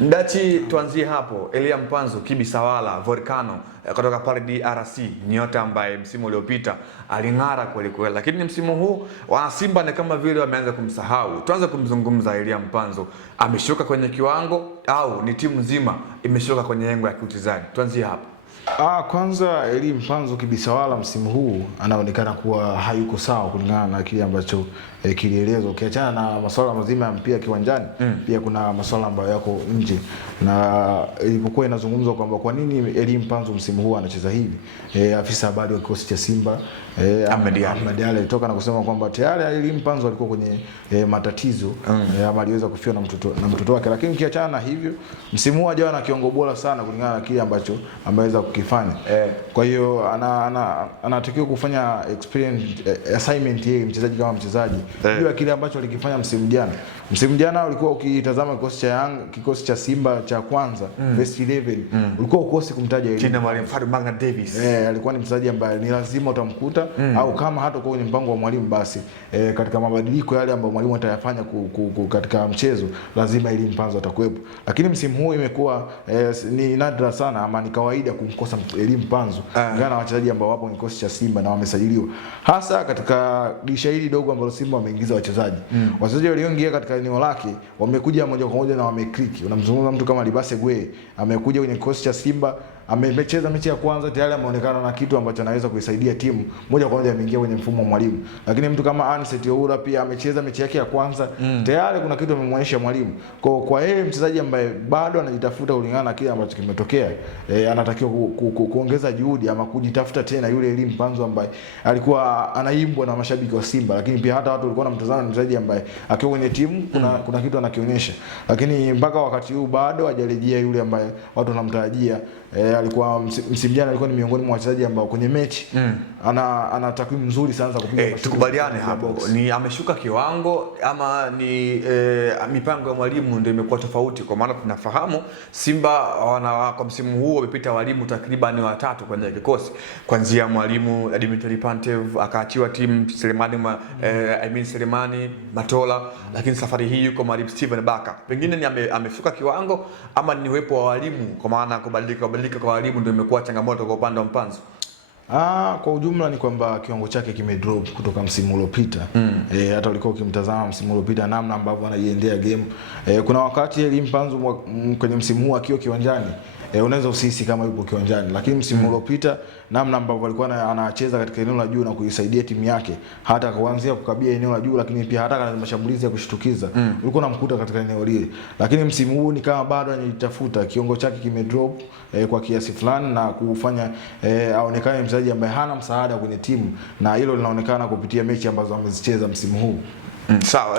Ndachi, tuanzie hapo. Elia Mpanzu Kibisawala Volcano kutoka pale DRC, nyota ambaye msimu uliopita aling'ara kweli kweli, lakini msimu huu wana Simba ni kama vile wameanza kumsahau. Tuanze kumzungumza Elia Mpanzu, ameshuka kwenye kiwango au ni timu nzima imeshuka kwenye lengo ya kiuchezaji? Tuanzie hapo. Kwanza Elia Mpanzu Kibisawala msimu huu anaonekana kuwa hayuko sawa kulingana na kile ambacho kilielezwa. Ukiachana na masuala mazima ya mpira kiwanjani, pia kuna masuala ambayo yako nje. Na ilipokuwa inazungumzwa kwamba kwa nini Elia Mpanzu msimu huu anacheza hivi, afisa habari wa kikosi cha Simba Ahmed Ally alitoka na kusema kwamba tayari Elia Mpanzu alikuwa kwenye matatizo ama aliweza kufiwa na mtoto wake. Lakini ukiachana na hivyo, msimu huu hajawa na kiwango bora sana kulingana na kile ambacho ameweza kukifanya. Kwa hiyo anatakiwa kufanya assignment yeye mchezaji kama mchezaji. Ndio kile ambacho alikifanya msimu jana. Msimu jana ulikuwa ukitazama kikosi cha Simba cha kwanza, best 11, ulikuwa ukosi kumtaja Elia. Kina mwalimu Fadumanga Davis. Alikuwa ni mchezaji ambaye ni lazima utamkuta, au kama hata kwa kwenye mpango wa mwalimu basi katika mabadiliko yale ambayo mwalimu atayafanya katika mchezo lazima Elia Mpanzu atakuwepo. Lakini msimu huu imekuwa ni nadra sana ama ni kawaida kumkosa Elia Mpanzu ngana na wachezaji ambao wapo kwenye kikosi cha Simba na wamesajiliwa. Hasa katika dirisha hili dogo ambalo Simba wameingiza wachezaji. Wachezaji walioingia katika eneo lake wamekuja moja kwa moja na wameclick. Unamzungumza mtu kama Libase Gwe amekuja kwenye kikosi cha Simba, amecheza mechi ya kwanza tayari ameonekana na kitu ambacho anaweza kuisaidia timu, moja kwa moja ameingia kwenye mfumo wa mwalimu. Lakini mtu kama Anset Oura pia amecheza mechi yake ya kwanza, tayari kuna kitu amemwonyesha mwalimu. Kwa yeye mchezaji ambaye bado anajitafuta kulingana na kile ambacho kimetokea, anatakiwa kuongeza juhudi ama kujitafuta tena yule Elia Mpanzu ambaye alikuwa anaimbwa na mashabiki wa Simba, lakini pia hata watu walikuwa wanamtazama mchezaji ambaye akiwa kwenye timu kuna kitu anakionyesha. Lakini mpaka wakati huu bado hajarejea yule ambaye watu wanamtarajia. Alikuwa msimu jana alikuwa ni miongoni mwa wachezaji ambao kwenye mechi ana takwimu nzuri sana za kupiga. Tukubaliane hapo, ni ameshuka kiwango ama ni mipango ya mwalimu ndio imekuwa tofauti? Kwa maana tunafahamu Simba kwa msimu huu wamepita walimu takriban 3 kwenye kikosi, kuanzia mwalimu Dimitri Pantev akaachiwa timu Selemani Matola, lakini safari hii yuko mwalimu Steven Baka. Pengine ni ameshuka kiwango ama ni uwepo wa walimu, kwa maana kubadilika kwa walimu ndio imekuwa changamoto kwa upande wa Mpanzu? Kwa ujumla ni kwamba kiwango chake kimedrop kutoka msimu uliopita. Hata ulikuwa ukimtazama msimu uliopita namna ambavyo anajiendea game. Kuna wakati Elia Mpanzu kwenye msimu huu akiwa kiwanjani unaweza usihisi kama yupo kiwanjani, lakini msimu uliopita namna ambavyo alikuwa anacheza katika eneo la juu na kuisaidia timu yake, hata kuanzia kukabia eneo la juu, lakini pia hata katika mashambulizi ya kushtukiza ulikuwa unamkuta katika eneo lile. Lakini msimu huu ni kama bado anajitafuta, kiwango chake kimedrop kwa kiasi fulani na kufanya aonekane mchezaji ambaye hana msaada kwenye timu, na hilo linaonekana kupitia mechi ambazo amezicheza msimu huu. Sawa,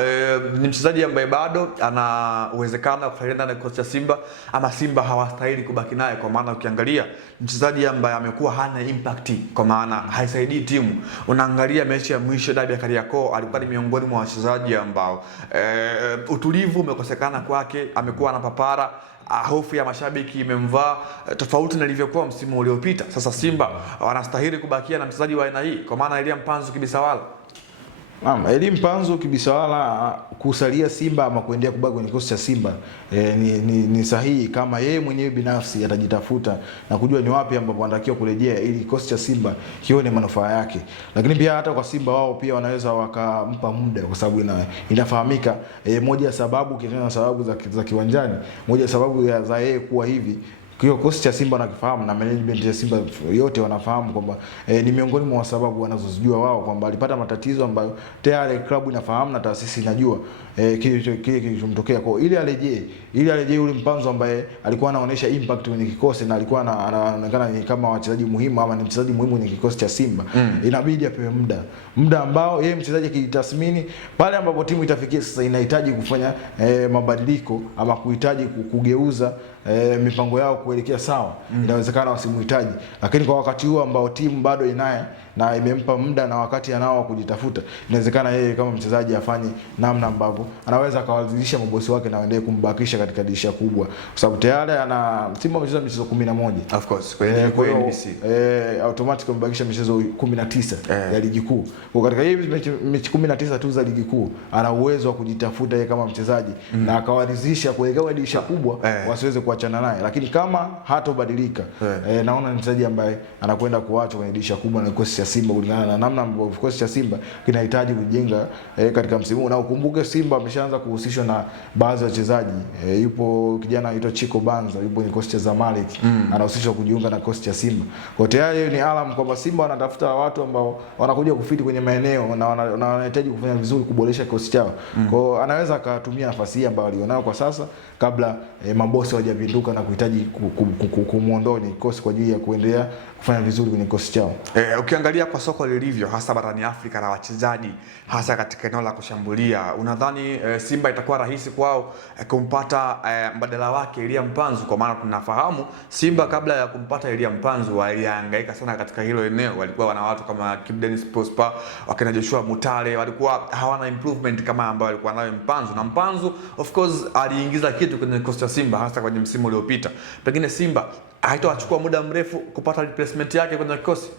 ni mchezaji ambaye bado ana uwezekano wa kufaida na kikosi cha Simba, ama Simba hawastahili kubaki naye? Kwa maana ukiangalia mchezaji ambaye amekuwa hana impact, kwa maana haisaidii timu. Unaangalia mechi ya mwisho dabi ya Kariakoo, alikuwa ni miongoni mwa wachezaji ambao utulivu umekosekana kwake, amekuwa anapapara, hofu ya mashabiki imemvaa, tofauti na ilivyokuwa msimu uliopita. Sasa Simba wanastahili kubakia na mchezaji wa aina hii, kwa maana Elia Mpanzu Kibisawala. Elia Mpanzu Kibisawala kusalia Simba ama kuendelea kubaki kwenye kikosi cha Simba ni sahihi kama yeye mwenyewe binafsi atajitafuta na kujua ni wapi ambapo anatakiwa kurejea ili kikosi cha Simba kione manufaa yake. Lakini pia hata kwa Simba wao pia wanaweza wakampa muda, kwa sababu inafahamika moja ya sababu kitendo sababu za kiwanjani, moja ya sababu za yeye kuwa hivi, kwa kikosi cha Simba wanakifahamu na management ya Simba yote wanafahamu kwamba ni miongoni mwa sababu wanazozijua wao kwamba alipata matatizo ambayo tayari klabu inafahamu na taasisi inajua kile kilichomtokea. Kwa ili arejee yule Mpanzu ambaye alikuwa anaonyesha impact kwenye kikosi na alikuwa anaonekana ni kama wachezaji muhimu ama ni mchezaji muhimu kwenye kikosi cha Simba, inabidi apewe muda ambao yeye mchezaji akijitathmini pale ambapo timu itafikia sasa inahitaji kufanya mabadiliko ama kuhitaji kugeuza mipango yao kuelekea sawa, inawezekana wasimhitaji, lakini kwa wakati huu ambao timu bado inaye na imempa muda na wakati anao kujitafuta, inawezekana yeye kama mchezaji afanye namna ambavyo anaweza akawazilisha mabosi wake na waendelee kumbakisha katika dirisha kubwa, kwa sababu tayari ana Simba amecheza michezo 11 of course kwa NBC automatic kumbakisha michezo 19 ya ligi kuu. Kwa katika hivi mechi 19 tu za ligi kuu ana uwezo wa kujitafuta yeye kama mchezaji na akawaridhisha kuelekea dirisha kubwa, wasiweze kuachana naye, lakini kama hatobadilika naona ni mchezaji ambaye anakwenda kuachwa kwenye dirisha kubwa na kikosi cha Simba, kulingana na namna ambavyo kikosi cha Simba kinahitaji kujenga katika msimu huu. Na ukumbuke Simba ameshaanza kuhusishwa na baadhi ya wachezaji, yupo kijana anaitwa Chico Banza, yupo kwenye kikosi cha Zamalek, anahusishwa kujiunga na kikosi cha Simba. Kwa tayari ni alam kwamba Simba wanatafuta watu ambao wanakuja kufiti kwenye maeneo na wanahitaji kufanya vizuri kuboresha kikosi chao. Kwa anaweza akatumia nafasi hii ambayo alionao kwa sasa kabla mabosi hawajapinduka na kuhitaji kumuondoa kwenye kikosi kwa ajili ya kuendelea kufanya vizuri kwenye kikosi chao. Ukiangalia kwa soko lilivyo hasa barani Afrika na wachezaji hasa katika eneo la kushambulia, unadhani Simba itakuwa rahisi kwao kumpata mbadala wake Elia Mpanzu? Kwa maana tunafahamu Simba kabla ya kumpata Elia Mpanzu walihangaika sana katika hilo eneo, walikuwa wana watu kama Kibu Denis Prosper, wakina Joshua Mutale, walikuwa hawana improvement kama ambayo walikuwa nayo Mpanzu, na Mpanzu of course aliingiza kitu kwenye kikosi cha Simba hasa kwenye msimu uliopita. Pengine Simba haitachukua muda mrefu kupata replacement yake kwenye kikosi.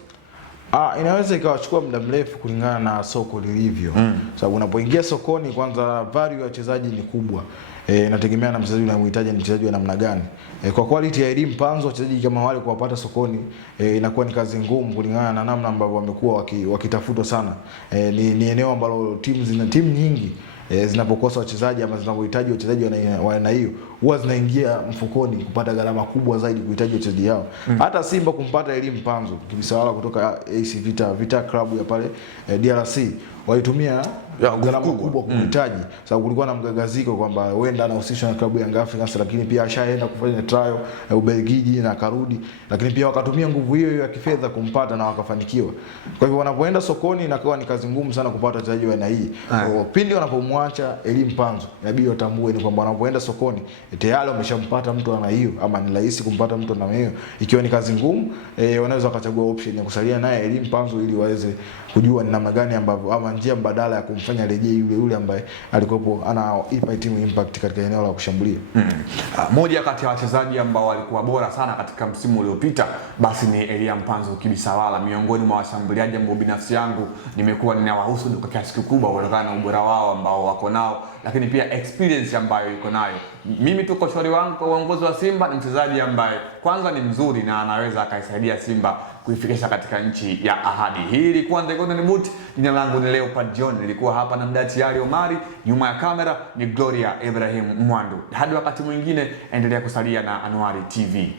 Inaweza ikawachukua muda mrefu kulingana na soko lilivyo. Sababu unapoingia sokoni, kwanza value ya wachezaji ni kubwa. Inategemea na mchezaji unamhitaji ni mchezaji wa namna gani. Kwa quality ya Elia Mpanzu, wachezaji kama wale kuwapata sokoni inakuwa ni kazi ngumu kulingana na namna ambavyo wamekuwa wakitafutwa sana. Ni eneo ambalo timu nyingi zinapokosa wachezaji ama zinapohitaji wachezaji wa aina hiyo, huwa zinaingia mfukoni kupata gharama kubwa zaidi kuhitaji wachezaji hao. Hata Simba kumpata Elia Mpanzu kimsawala kutoka AC Vita Club ya pale DRC walitumia gharama kubwa kumhitaji, sababu kulikuwa na mgagaziko kwamba huenda anahusishwa na klabu ya Young Africans, lakini pia ashaenda kufanya trial Ubelgiji na karudi, lakini pia wakatumia nguvu hiyo ya kifedha kumpata na wakafanikiwa. Kwa hivyo wanapoenda sokoni inakuwa ni kazi ngumu sana kupata wachezaji wa aina hii. Kwa pindi wanapomwacha Elia Mpanzu, inabidi watambue ni kwamba wanapoenda sokoni tayari wameshampata mtu ana hiyo, ama ni rahisi kumpata mtu ana hiyo. Ikiwa ni kazi ngumu, wanaweza wakachagua option ya kusalia naye Elia Mpanzu ili waweze kujua ni namna gani ambavyo ama njia mbadala ya kumfanya rejea yule ambaye alikopo anaipa timu impact katika eneo la kushambulia. Moja kati ya wachezaji ambao walikuwa bora sana katika msimu uliopita basi ni Elia Mpanzu Kibisawala, miongoni mwa washambuliaji ambao binafsi yangu nimekuwa ninawahusu kwa kiasi kikubwa kutokana na ubora wao ambao wako nao, lakini pia experience ambayo iko nayo. Mimi tu kwa shauri wangu kwa uongozi wa Simba, ni mchezaji ambaye kwanza ni mzuri na anaweza akaisaidia Simba kuifikisha katika nchi ya ahadi. Hii ilikuwa The Golden Boot. Jina langu ni Leopard John, nilikuwa hapa na Mdati Ali Omari, nyuma ya kamera ni Gloria Ibrahim Mwandu. Hadi wakati mwingine, endelea kusalia na Anuari TV.